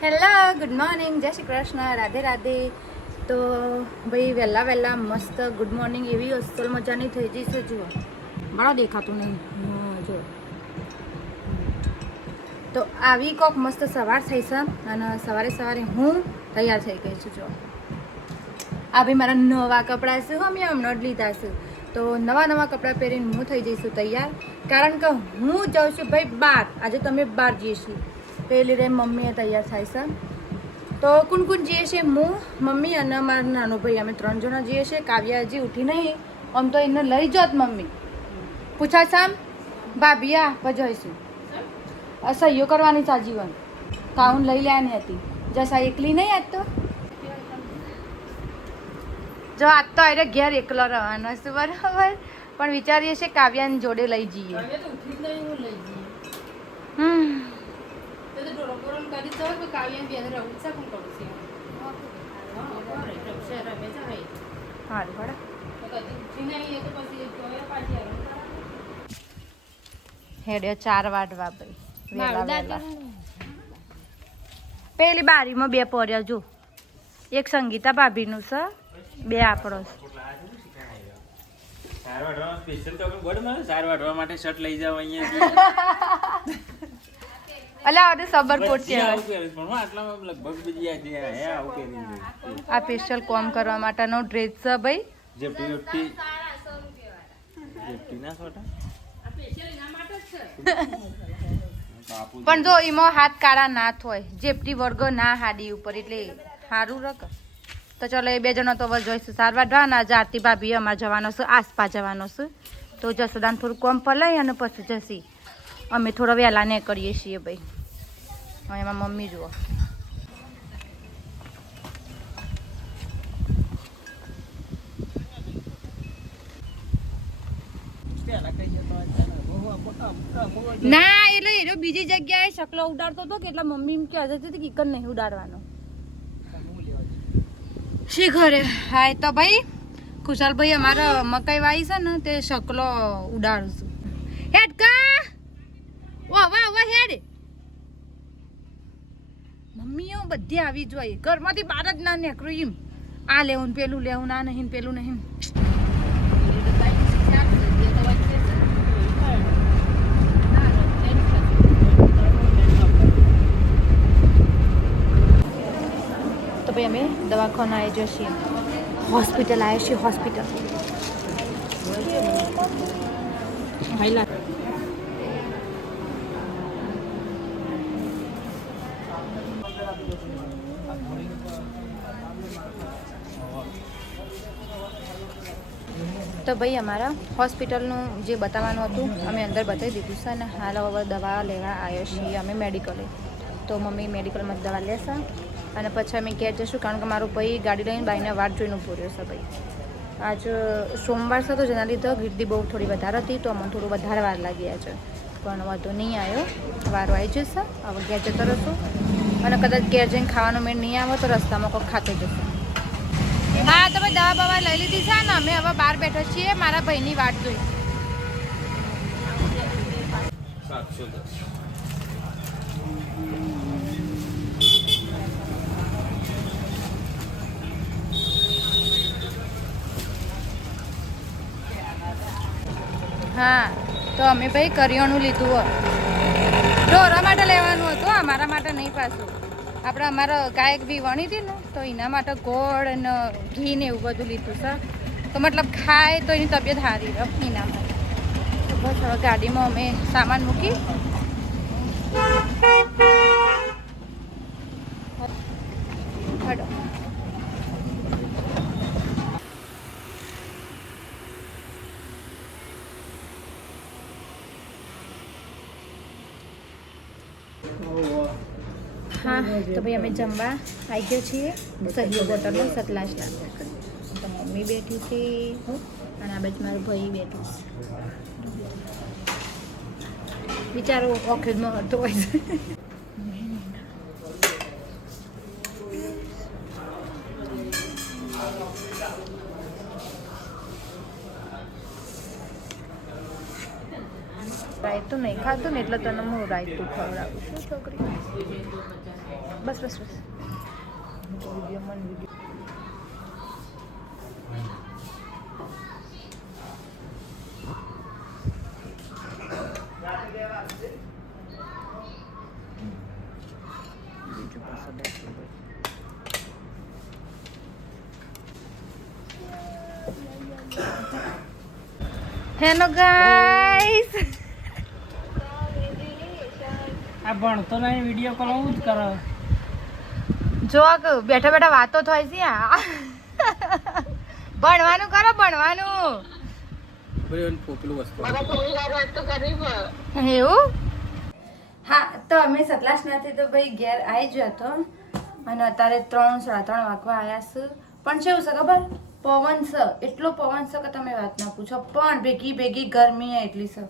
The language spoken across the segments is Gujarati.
હેલો ગુડ મોર્નિંગ, જય શ્રી કૃષ્ણ, રાધે રાધે. તો ભાઈ વહેલા વહેલા મસ્ત ગુડ મોર્નિંગ એવી અસલ મજાની થઈ જશે. જુઓ બરાબર દેખાતું નહીં. જો તો આવી કોક મસ્ત સવાર થઈ છે અને સવારે સવારે હું તૈયાર થઈ ગઈ છું. જો આ ભાઈ મારા નવા કપડાં છે, મેં હમણાં જ લીધા છે. તો નવા નવા કપડાં પહેરીને હું થઈ જઈશું તૈયાર, કારણ કે હું જાઉં છું ભાઈ બહાર. આજે તમે બહાર જઈએ છીએ પેલી રે મમ્મીએ તૈયાર થાય છે. તો કોણ કોણ જઈએ છીએ? હું, મમ્મી અને મારો નાનો ભાઈ, અમે 3 જણા જઈએ છીએ. કાવ્યા હજી ઉઠી નહીં, આમ તો એને લઈ જોત મમ્મી. પૂછા સામ ભાભી આ ભજોઈશું સહીઓ કરવાની છે આજીવન. કાઉન લઈ લેવાની હતી. જસા એકલી નહીં આજ તો. જો આજ તો અરે ઘેર એકલો રહેવાનો છે બરાબર, પણ વિચારીએ છીએ કાવ્યાની જોડે લઈ જઈએ. હેડ્યો 4 વાટવા ભાઈ. પેલી બારીમાં 2 પોર્યા જો, એક સંગીતા ભાભીનું છે, 2 આપણો છે. અલા આ સબરકોટ કહેવાય. આ સ્પેશિયલ કોમ કરવા માટેનો ડ્રેસ છે ભાઈ. પણ જો એમાં હાથ કાળા ના હોય, જેપટી વર્ગો ના હાડી ઉપર, એટલે સારું રક. તો ચલો એ 2 જણો તો જોઈશું સારવાર ના. આરતી ભાભી અમારે જવાનો છે, આસપા જવાનો છે. તો જસોદાન થોડું કોમ પર લઈ અને પછી જશી. અમે થોડા વહેલા ને કરીએ છીએ ભાઈ. હવે એમાં મમ્મી જુઓ. ના એટલે એનો બીજી જગ્યાએ શકલો ઉડાડતો હતો કે એટલે મમ્મી એમ કહેતી હતી કે કિકન નહીં ઉડાડવાનો. શી ઘરે હા તો ભાઈ ખુશાલભાઈ અમારા મકાઈ વાવી છે ને તે શકલો ઉડાડું છું. હેડ કા વાહ હેડ. મમ્મીઓ બધી આવી જોઈએ, ઘરમાંથી બહાર જ ના નીકળું. એમ આ લેવું પેલું લેવું, ના નહીં પેલું નહીં. તો ભાઈ અમે દવાખાના આવી જઈએ, હોસ્પિટલ આવ્યા છીએ. હોસ્પિટલ તો ભાઈ અમારા હોસ્પિટલનું જે બતાવવાનું હતું અમે અંદર બતાવી દીધું છે. અને હાલ હવે દવા લેવા આવ્યા છીએ અમે મેડિકલે. તો મમ્મી મેડિકલમાં દવા લેશે અને પછી અમે ઘેર જઈશું, કારણ કે મારો ભાઈ ગાડી લઈને બાઈને વાટ જોઈને ઊભો રહ્યો છે. ભાઈ આજ સોમવાર છે, તો જેના લીધે ગીર્દી બહુ થોડી વધારે હતી, તો અમને થોડું વધારે વાર લાગ્યા છે. પણ વાંધો નહીં આવ્યો, વારો આવી જશે. હવે ઘેર જતો રહેશું, અને કદાચ ઘેર જઈને ખાવાનો મેળ નહીં આવે તો રસ્તામાં કોઈ ખાતે જશે. હા તમે દવા બવા લઈ લીધી છે ને, અમે હવે બહાર બેઠા છીએ મારા ભાઈની વાટ જોઈ. હા તો અમે ભાઈ કરિયાણું લીધું. ઢોરા માટે લેવાનું હતું, અમારા માટે નહીં. પાછું આપણે અમારા ગાયક બી વણી હતી ને, તો એના માટે ગોળ અને ઘી ને એવું બધું લીધું છે. તો મતલબ ખાય તો એની તબિયત સારી રહે એના માટે. તો બસ હવે ગાડીમાં અમે સામાન મૂકી હડો. હા તો ભાઈ અમે જમવા આવી ગયા છીએ સહીઓ હોટલનો સતલાસના. તો મમ્મી બેઠી છે અને આ બાજુ મારો ભાઈ બેઠો છે. બિચારો ઓખેડમાં હતો હોય છે. રાયતું નહીં ખાતું ને એટલે તને હું રાયતું ખવડાવું છું છોકરી. બસ બસ બસ વિડીયો મન વિડીયો હેલો ગાઈસ આ ભણતો નહીં વિડીયો કોલ હું જ કરો જો બેઠા બેઠા વાતો થાય છે આ ભણવાનું કરો ભણવાનું એવું હા તો અમે સતલાસનાથી તો ભાઈ ઘેર આવી ગયો હતો અને અત્યારે 3 સાડા 3 વાગવા આવ્યા છે પણ કેવું છે ખબર પવન છે એટલો પવન છે કે તમે વાત ના પૂછો પણ ભેગી ગરમી એટલી છે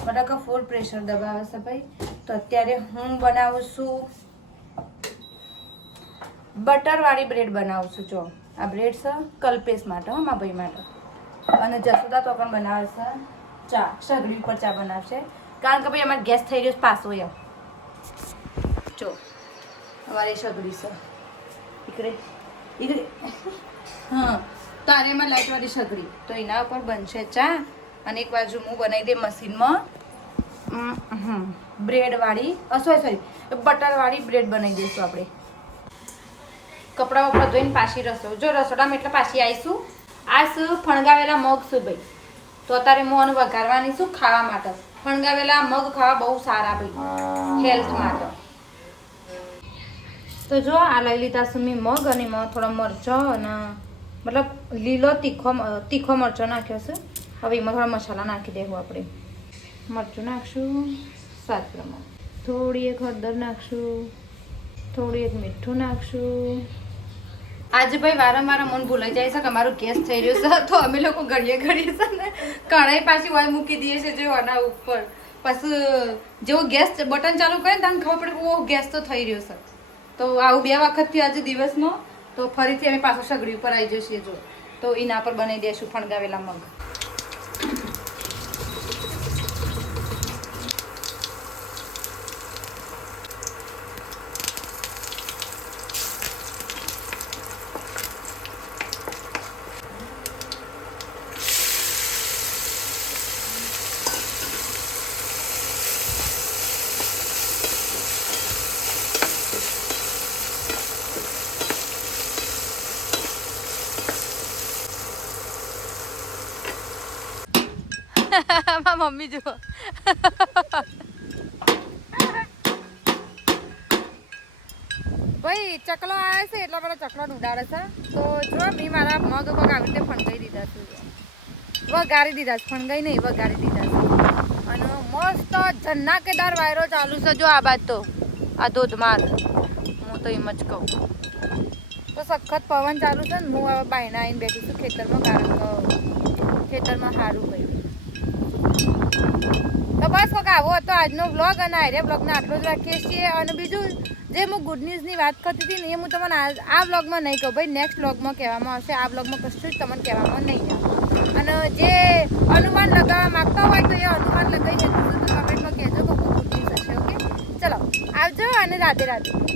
બરાબર ફૂલ પ્રેશર દબાવે છે ભાઈ તો અત્યારે હું બનાવું છું બટરવાળી બ્રેડ બનાવું છું જો આ બ્રેડ છે કલ્પેશ માટે હો મારા ભાઈ માટે અને જસોદા તો પણ બનાવે છે ચા સગડી ઉપર ચા બનાવશે કારણ કે ભાઈ અમારે ગેસ થઈ ગયો પાછો એમ જો અમારી સગડી છે ઈકડે હા તારે એમાં લાઇટવાળી સગડી તો એના ઉપર બનશે ચા અને એક બાજુ હું બનાવી દે મશીનમાં બ્રેડવાળી સોરી બટરવાળી બ્રેડ બનાવી દઈશું આપણે કપડાં વપડા ધોઈને પાછી રસો જો રસોડામાં એટલે પાછી આવીશું આ શું ફણગાવેલા મગ છું ભાઈ તો અત્યારે હું આને વઘારવાની છું ખાવા માટે ફણગાવેલા મગ ખાવા બહુ સારા ભાઈ હેલ્થ માટે તો જો આ લઈ લીધા છે મેં મગ અને એમાં થોડા મરચો અને મતલબ લીલો તીખો મરચો નાખ્યો છે હવે એમાં થોડા મસાલા નાખી દેવું આપણે મરચું નાખશું સ્વાદ પ્રમાણે થોડી એક હળદર નાખશું થોડી એક મીઠું નાખશું આજે ભાઈ વારંવાર મન ભૂલાઈ જાય છે કે અમારું ગેસ થઈ રહ્યું છે તો અમે લોકો ઘડીએ છે ને કઢાઈ પાછી હોય મૂકી દઈએ છીએ જે આના ઉપર પછી જેવું ગેસ બટન ચાલુ કરે ને તમને ખબર પડે ઓ ગેસ તો થઈ રહ્યો છે તો આવું 2 વખતથી આજે દિવસમાં તો ફરીથી અમે પાછો સગડી ઉપર આવી જઈએ જો તો એના પર બનાવી દઈશું ફણગાવેલા મગ મારા મમ્મી જુઓ ભાઈ ચકલો આવે છે એટલા બધા ચકલો ઉડાડે છે તો જો મેં મારા મગ પગ આવી રીતે ફણગાઈ દીધા છે વઘારી દીધા છે ફણગાઈ નહીં વઘારી દીધા છે અને મસ્ત જન્નાકેદાર વાયરો ચાલુ છે જો આ બાદ તો આ ધોધમાર હું તો એમ જ કહું તો સખત પવન ચાલુ છે ને હું હવે બાયના આવીને બેઠી છું ખેતરમાં કારણ કે ખેતરમાં સારું ભાઈ તો બસ કોક આવો હતો આજનો વ્લોગ અને આર્ય વ્લોગને આટલો જ રાખીએ છીએ અને બીજું જે હું ગુડ ન્યૂઝની વાત કરતી હતી ને એ હું તમને આ વ્લોગમાં નહીં કહું ભાઈ નેક્સ્ટ વ્લોગમાં કહેવામાં આવશે આ વ્લોગમાં કશું જ તમને કહેવામાં નહીં આવે અને જે અનુમાન લગાવવા માગતા હોય તો એ અનુમાન લગાવી દેજો તો કમેન્ટમાં કહેજો કે ગુડ ન્યૂઝ હશે ઓકે ચલો આવજો અને રાધે રાધે